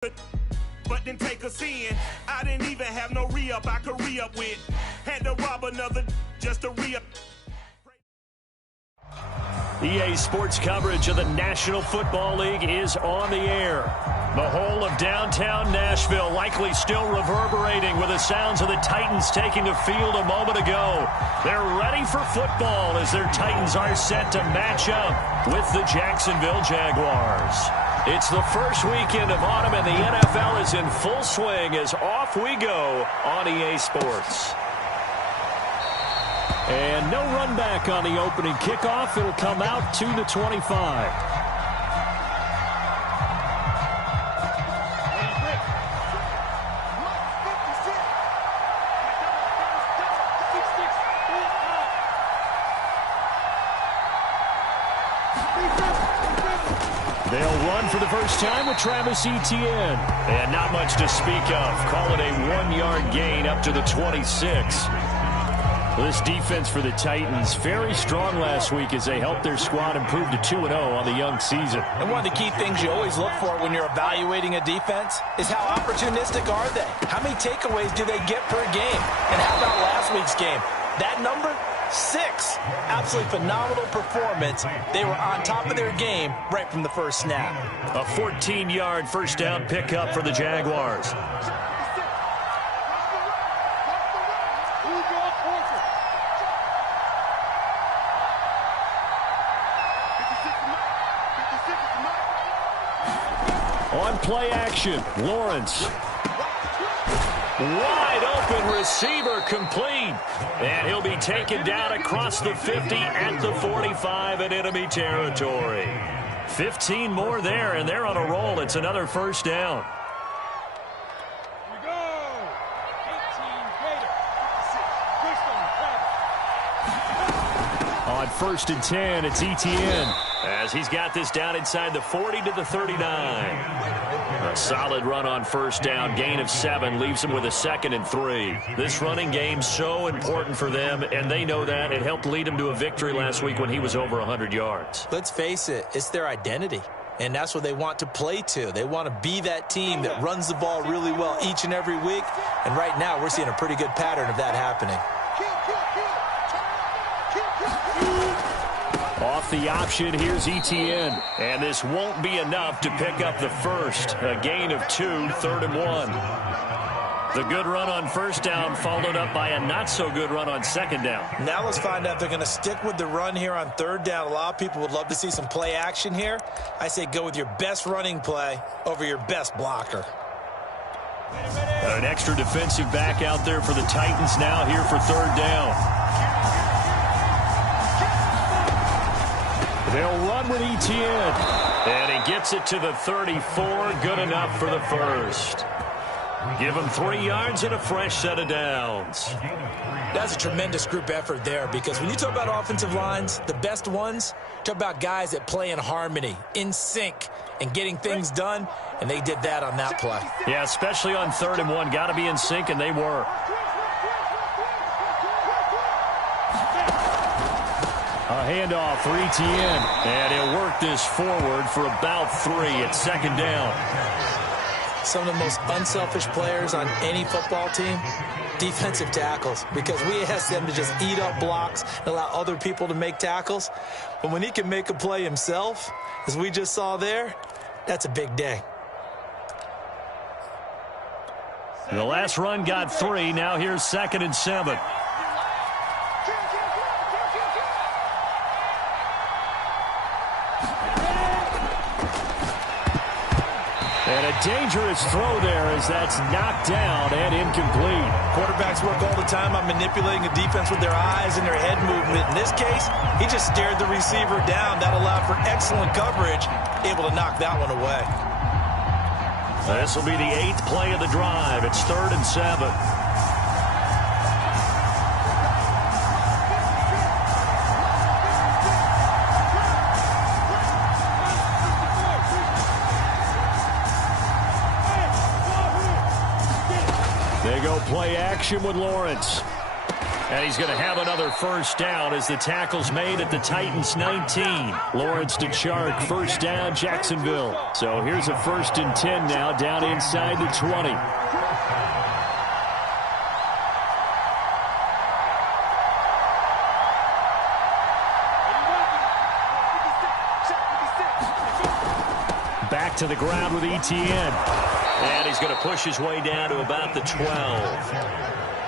But then take us in. I didn't even have no re-up I could re-up with. Had to rob another just to re-up. EA Sports coverage of the National Football League is on the air. The whole of downtown Nashville likely still reverberating with the sounds of the Titans taking the field a moment ago. They're ready for football as their Titans are set to match up with the Jacksonville Jaguars. It's the first weekend of autumn and the NFL is in full swing as off we go on EA Sports. And no run back on the opening kickoff. It'll come out to the 25. They'll run for the first time with Travis Etienne. And not much to speak of. Call it a 1-yard gain up to the 26. This defense for the Titans, very strong last week as they helped their squad improve to 2-0 on the young season. And one of the key things you always look for when you're evaluating a defense is how opportunistic are they? How many takeaways do they get per game? And how about last week's game? That number, 6. Absolutely phenomenal performance. They were on top of their game right from the first snap. A 14-yard first down pickup for the Jaguars. On play action, Lawrence. Wide open receiver complete. And he'll be taken down across the 50 at the 45 in enemy territory. 15 more there, and they're on a roll. It's another first down. On 1st and 10, it's Etienne as he's got this down inside the 40 to the 39. A solid run on first down, gain of 7, leaves them with a 2nd and 3. This running game so important for them, and they know that. It helped lead them to a victory last week when he was over 100 yards. Let's face it, it's their identity, and that's what they want to play to. They want to be that team that runs the ball really well each and every week, and right now we're seeing a pretty good pattern of that happening. Off the option, here's Etienne. And this won't be enough to pick up the first. A gain of 2, 3rd and 1. The good run on first down followed up by a not-so-good run on second down. Now let's find out if they're going to stick with the run here on 3rd down. A lot of people would love to see some play action here. I say go with your best running play over your best blocker. An extra defensive back out there for the Titans now here for 3rd down. They'll run with Etienne. And he gets it to the 34. Good enough for the first. Give him 3 yards and a fresh set of downs. That's a tremendous group effort there because when you talk about offensive lines, the best ones, talk about guys that play in harmony, in sync, and getting things done, and they did that on that play. Yeah, especially on 3rd and 1. Got to be in sync, and they were. A handoff for Etienne, and he'll work this forward for about 3 at 2nd down. Some of the most unselfish players on any football team, defensive tackles, because we ask them to just eat up blocks and allow other people to make tackles. But when he can make a play himself, as we just saw there, that's a big day. The last run got 3. Now here's 2nd and 7. And a dangerous throw there as that's knocked down and incomplete. Quarterbacks work all the time on manipulating a defense with their eyes and their head movement. In this case, he just stared the receiver down. That allowed for excellent coverage, able to knock that one away. This will be the 8th play of the drive. It's 3rd and 7. They go play action with Lawrence. And he's going to have another first down as the tackle's made at the Titans' 19. Lawrence to Chark, first down, Jacksonville. So here's a 1st and 10 now, down inside the 20. Back to the ground with Etienne. And he's going to push his way down to about the 12.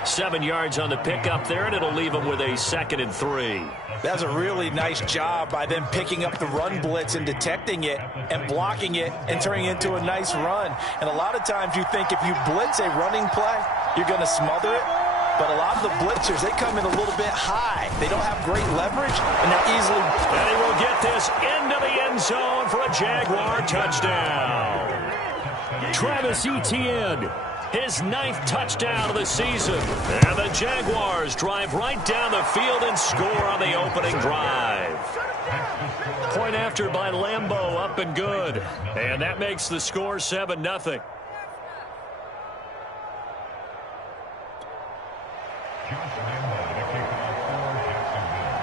7 yards on the pickup there, and it'll leave him with a 2nd and 3. That's a really nice job by them picking up the run blitz and detecting it and blocking it and turning it into a nice run. And a lot of times you think if you blitz a running play, you're going to smother it. But a lot of the blitzers, they come in a little bit high. They don't have great leverage, and they're easily... And he will get this into the end zone for a Jaguar touchdown. Travis Etienne, his 9th touchdown of the season. And the Jaguars drive right down the field and score on the opening drive. Point after by Lambeau, up and good. And that makes the score 7-0.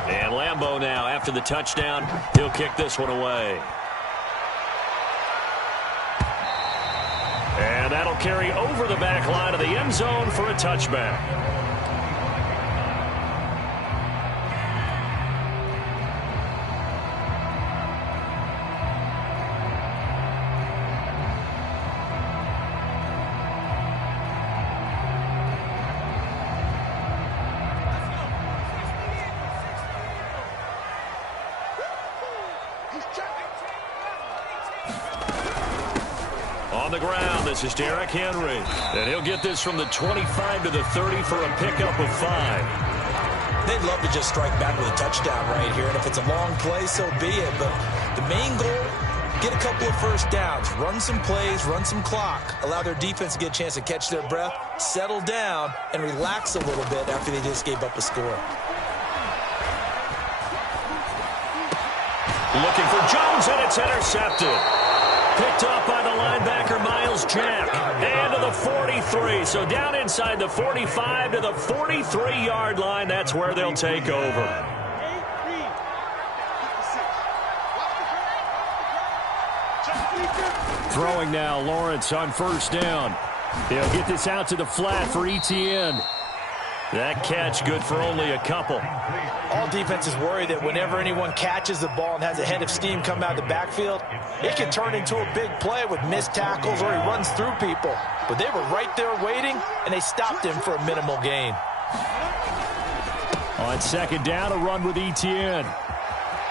And Lambeau now, after the touchdown, he'll kick this one away. And that'll carry over the back line of the end zone for a touchback. On the ground, this is Derrick Henry. And he'll get this from the 25 to the 30 for a pickup of 5. They'd love to just strike back with a touchdown right here. And if it's a long play, so be it. But the main goal, get a couple of first downs. Run some plays, run some clock. Allow their defense to get a chance to catch their breath, settle down, and relax a little bit after they just gave up a score. Looking for Jones, and it's intercepted. Picked up by the linebacker, Miles Jack. And to the 43. So down inside the 45 to the 43-yard line. That's where they'll take over. Throwing now, Lawrence on first down. He'll get this out to the flat for Etienne. That catch good for only a couple. All defenses worry that whenever anyone catches the ball and has a head of steam come out of the backfield, it can turn into a big play with missed tackles or he runs through people. But they were right there waiting, and they stopped him for a minimal gain. On second down, a run with Etienne.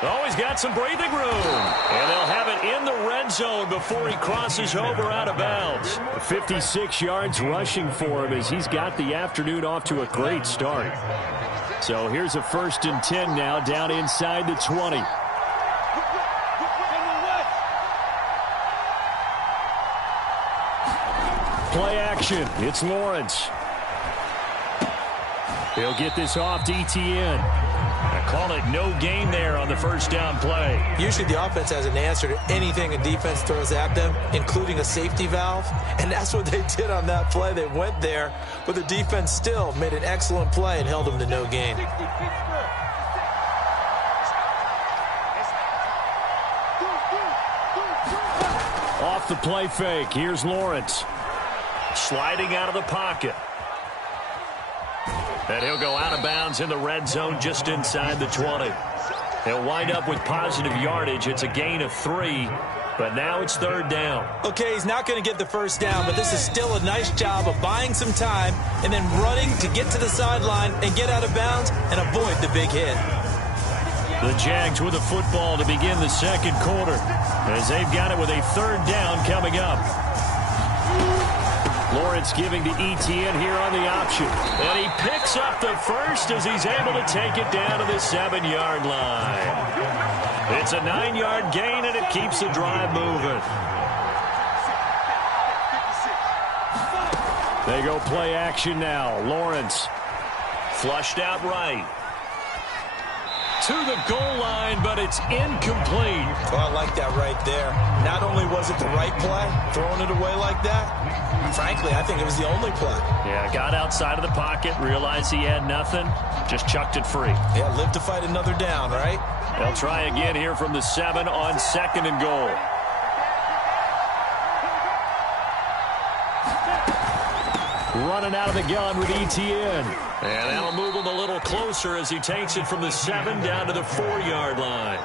Oh, he's got some breathing room. And they'll have it in the red zone before he crosses over out of bounds. 56 yards rushing for him as he's got the afternoon off to a great start. So here's a 1st and 10 now, down inside the 20. Play action. It's Lawrence. He'll get this off to Etienne. I call it no gain there on the first down play. Usually the offense has an answer to anything a defense throws at them, including a safety valve. And that's what they did on that play. They went there, but the defense still made an excellent play and held them to no gain. Off the play fake. Here's Lawrence. Sliding out of the pocket. And he'll go out of bounds in the red zone just inside the 20. He'll wind up with positive yardage. It's a gain of 3, but now it's 3rd down. Okay, he's not going to get the first down, but this is still a nice job of buying some time and then running to get to the sideline and get out of bounds and avoid the big hit. The Jags with the football to begin the second quarter as they've got it with a 3rd down coming up. Lawrence giving to Etienne here on the option. And he picks up the first as he's able to take it down to the 7-yard line. It's a 9-yard gain, and it keeps the drive moving. They go play action now. Lawrence flushed out right. To the goal line, but it's incomplete. Well, I like that right there. Not only was it the right play, throwing it away like that, Frankly, I think it was the only play. Yeah, got outside of the pocket, realized he had nothing, just chucked it free. Yeah, live to fight another down, right? They'll try again here from the 7 on 2nd and goal. Running out of the gun with ETN. And that'll move him a little closer as he takes it from the 7 down to the 4-yard line.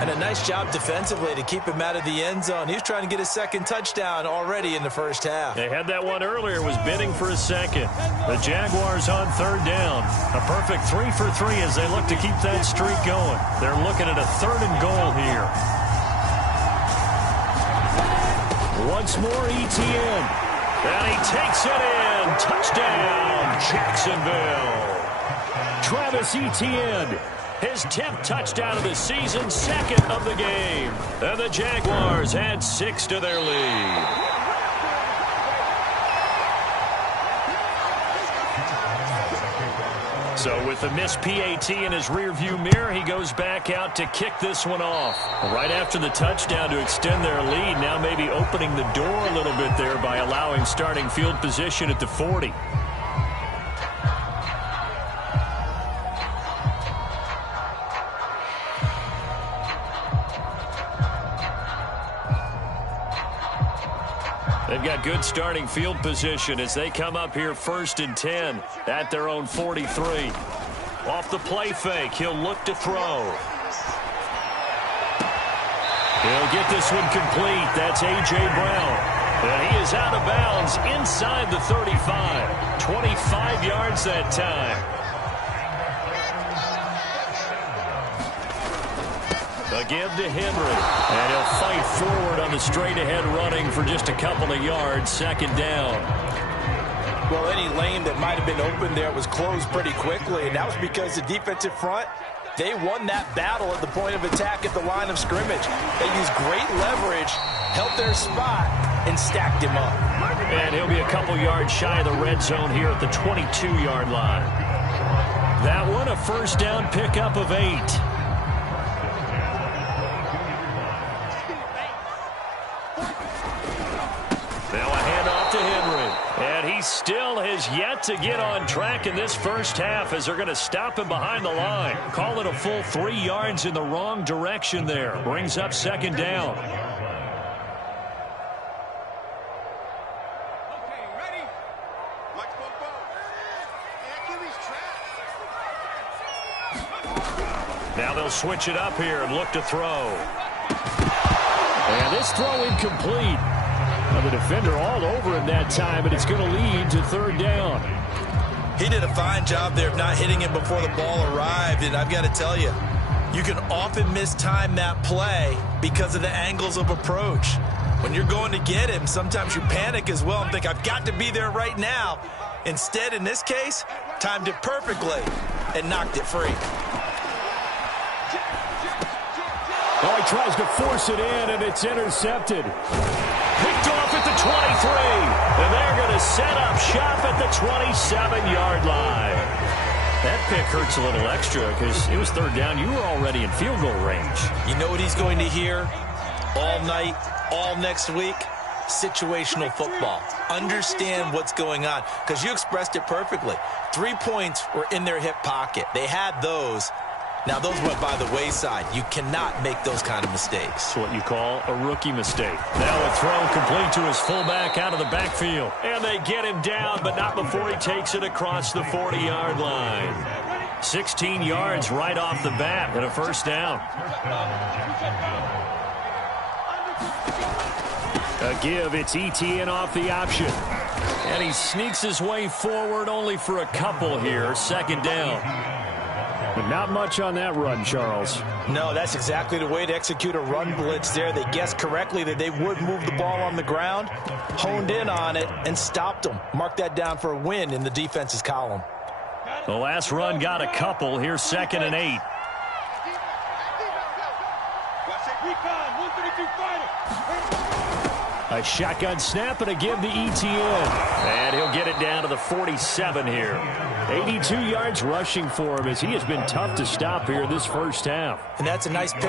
And a nice job defensively to keep him out of the end zone. He was trying to get his second touchdown already in the first half. They had that one earlier, was bidding for a second. The Jaguars on 3rd down. A perfect 3 for 3 as they look to keep that streak going. They're looking at a 3rd and goal here. Once more, ETN. And he takes it in. Touchdown, Jacksonville. Travis Etienne, his 10th touchdown of the season, 2nd of the game. And the Jaguars add 6 to their lead. So with the missed PAT in his rearview mirror, he goes back out to kick this one off. Right after the touchdown to extend their lead, now maybe opening the door a little bit there by allowing starting field position at the 40. They've got good starting field position as they come up here 1st and 10 at their own 43. Off the play fake, he'll look to throw. He'll get this one complete. That's A.J. Brown. And he is out of bounds inside the 35. 25 yards that time. A give to Henry. And he'll fight forward on the straight-ahead running for just a couple of yards. 2nd down. Well, any lane that might have been open there was closed pretty quickly, and that was because the defensive front, they won that battle at the point of attack at the line of scrimmage. They used great leverage, held their spot, and stacked him up. And he'll be a couple yards shy of the red zone here at the 22-yard line. That one, a 1st down pickup of 8. Now a handoff to Henry. And he still has yet to get on track in this first half as they're going to stop him behind the line. Call it a full 3 yards in the wrong direction there. Brings up 2nd down. Okay, ready? Watch both balls. Now they'll switch it up here and look to throw. And this throw incomplete. Now the defender all over him that time, but it's going to lead to 3rd down. He did a fine job there of not hitting him before the ball arrived, and I've got to tell you, you can often mistime that play because of the angles of approach. When you're going to get him, sometimes you panic as well and think, I've got to be there right now. Instead, in this case, timed it perfectly and knocked it free. Oh, he tries to force it in, and it's intercepted. Picked off at the 23. And they're going to set up shop at the 27-yard line. That pick hurts a little extra because it was 3rd down. You were already in field goal range. You know what he's going to hear all night, all next week? Situational football. Understand what's going on, because you expressed it perfectly. 3 points were in their hip pocket. They had those. Now, those went by the wayside. You cannot make those kind of mistakes. It's what you call a rookie mistake. Now a throw complete to his fullback out of the backfield. And they get him down, but not before he takes it across the 40-yard line. 16 yards right off the bat and a 1st down. A give, it's Etienne off the option. And he sneaks his way forward only for a couple here. 2nd down. But not much on that run, Charles. No, that's exactly the way to execute a run blitz there. They guessed correctly that they would move the ball on the ground, honed in on it, and stopped them. Mark that down for a win in the defense's column. The last run got a couple. Here's 2nd and 8. A shotgun snap and a give to Etienne. And he'll get it down to the 47 here. 82 yards rushing for him as he has been tough to stop here this first half. And that's a nice pick.